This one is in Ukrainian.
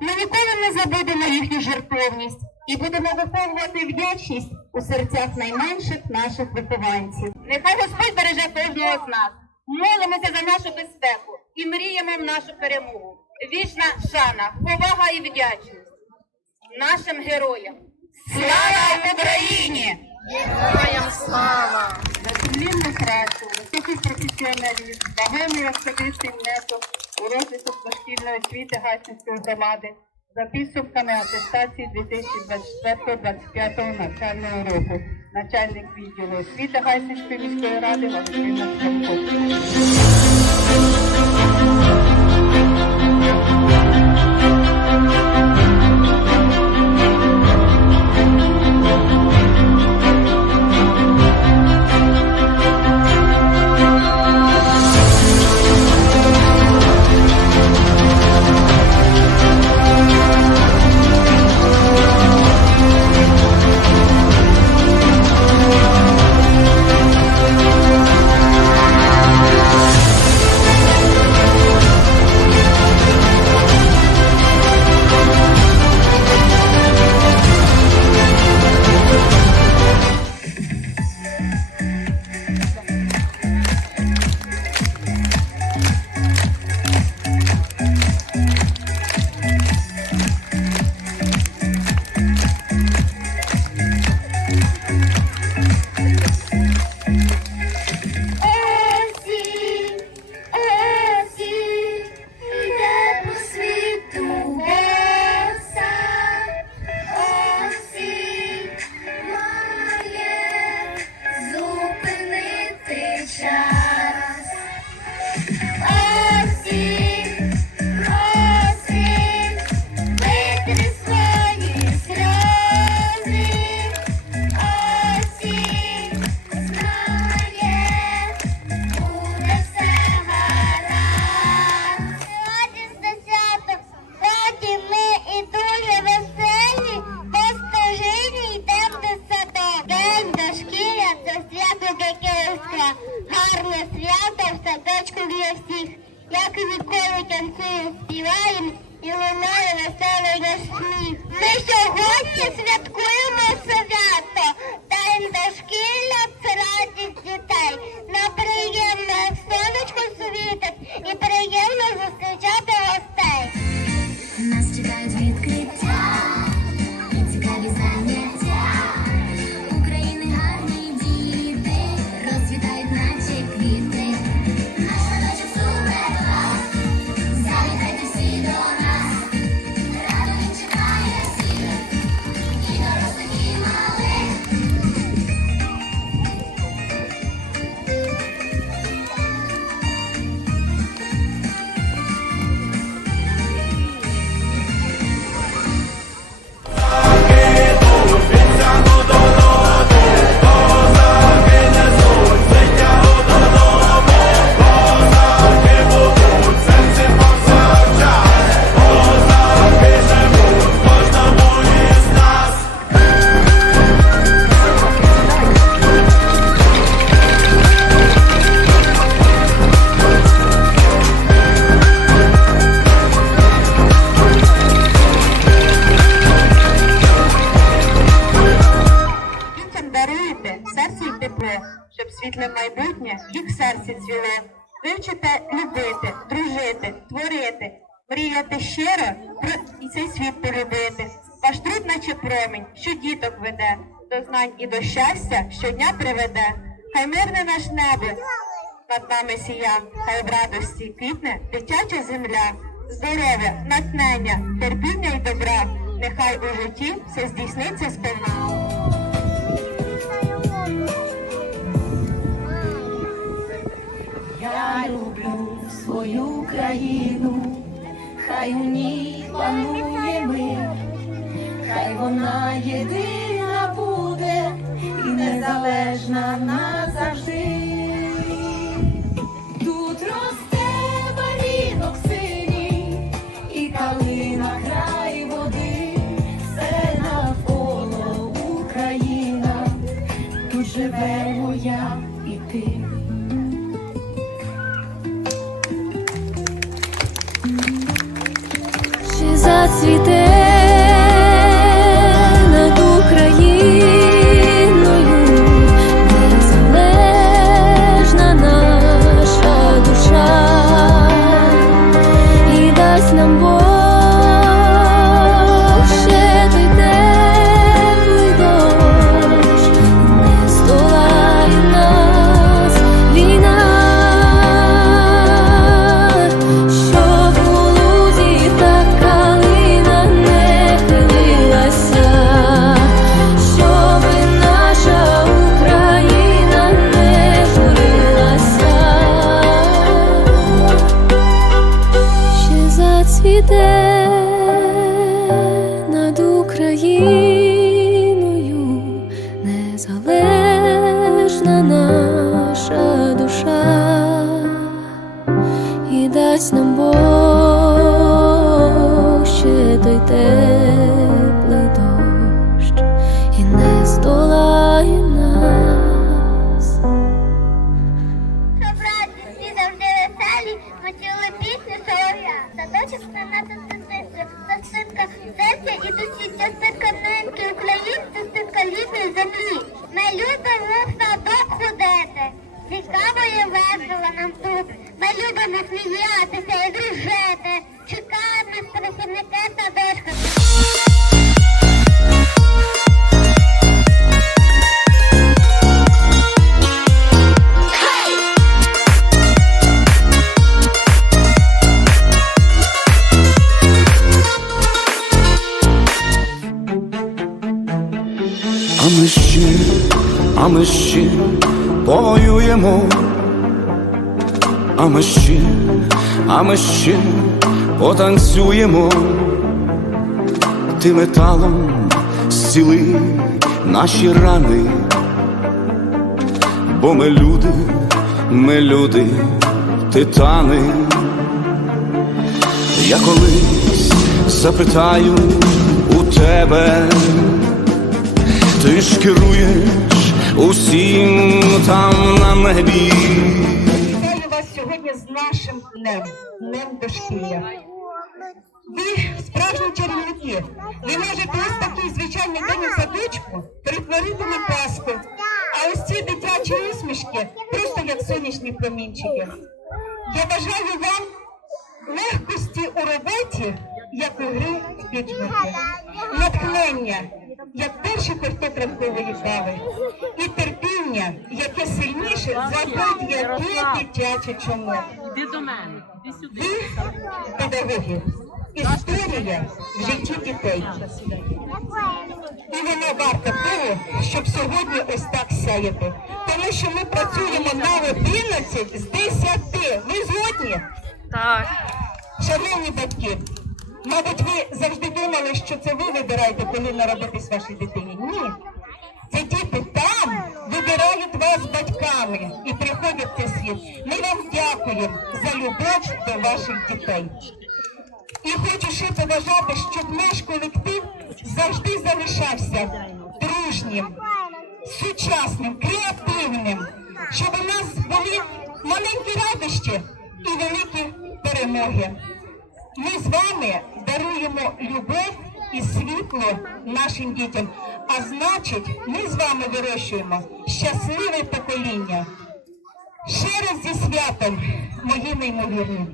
Ми ніколи не забудемо їхню жертовність і будемо виховувати вдячність у серцях найменших наших вихованців. Нехай Господь береже кожного з нас. Молимося за нашу безпеку і мріємо в нашу перемогу. Вічна шана, повага і вдячність нашим героям. Слава Україні! Героям слава! Сумлінну працю, високий професіоналізм, вагомий особистий внесок у розвиток дошкільної освіти Гайсинської громади за підсумками атестації 2024-2025 навчального року. Начальник відділу освіти Гайсинської міської ради Валентина Стравко. Співаємо і лунає веселий наш сміх. Ми сьогодні святкуємо свято, День дошкілля – це радість дітей. Нам приємно, сонечко світить, і приємно зустрічати гостей. Майбутнє їх в серці цвіло. Вивчите любити, дружити, творити, мріяти щиро про і цей світ полюбити. Ваш труд, наче промінь, що діток веде, до знань і до щастя щодня приведе. Хай мирне наш небо над нами сія, хай в радості квітне дитяча земля, здоров'я, натхнення, терпіння й добра. Нехай у житті все здійсниться сповна. Свою країну, хай у ній панує мир, хай вона єдина буде і незалежна назавжди. Тут росте барінок синій і калина край води, все навколо Україна, тут живе зацвіте нам Бог Любимо сміятися і дружити. Чекають нас працівники садочка. А ми ще, а ми ще повоюємо, а ми ще, а ми ще потанцюємо, ти металом зціли наші рани, бо ми люди, ми люди, титани. Я колись запитаю у тебе. Ти ж керуєш усім там на небі. Нашим днем, днем дошкілля. Ви справжні чарівники. Ви можете ось такий звичайний день у садочку перетворити на казку. А ось ці дитячі усмішки просто як сонячні промінчики. Я бажаю вам легкості у роботі, як у гри в піджмурки. Натхнення, як перший ковток ранкової кави. І терпіння, яке сильніше за будь-яке дитяче чому. Іди до мене. Іди сюди. Ви педагоги. Історія в житті дітей. І вона варта того, щоб сьогодні ось так сяяти. Тому що ми працюємо на 11 з 10. Ви згодні? Так. Шановні батьки, мабуть, ви завжди думали, що це ви вибираєте, коли народитись вашій дитині. Ні. Це діти там вибирають вас батьками і приходять в цей світ. Ми вам дякуємо за любов до ваших дітей. І хочу ще побажати, щоб наш колектив завжди залишався дружнім, сучасним, креативним, щоб у нас були маленькі радощі і великі перемоги. Ми з вами даруємо любов і світло нашим дітям. А значить, ми з вами вирощуємо щасливе покоління. Ще раз зі святом, мої неймовірні.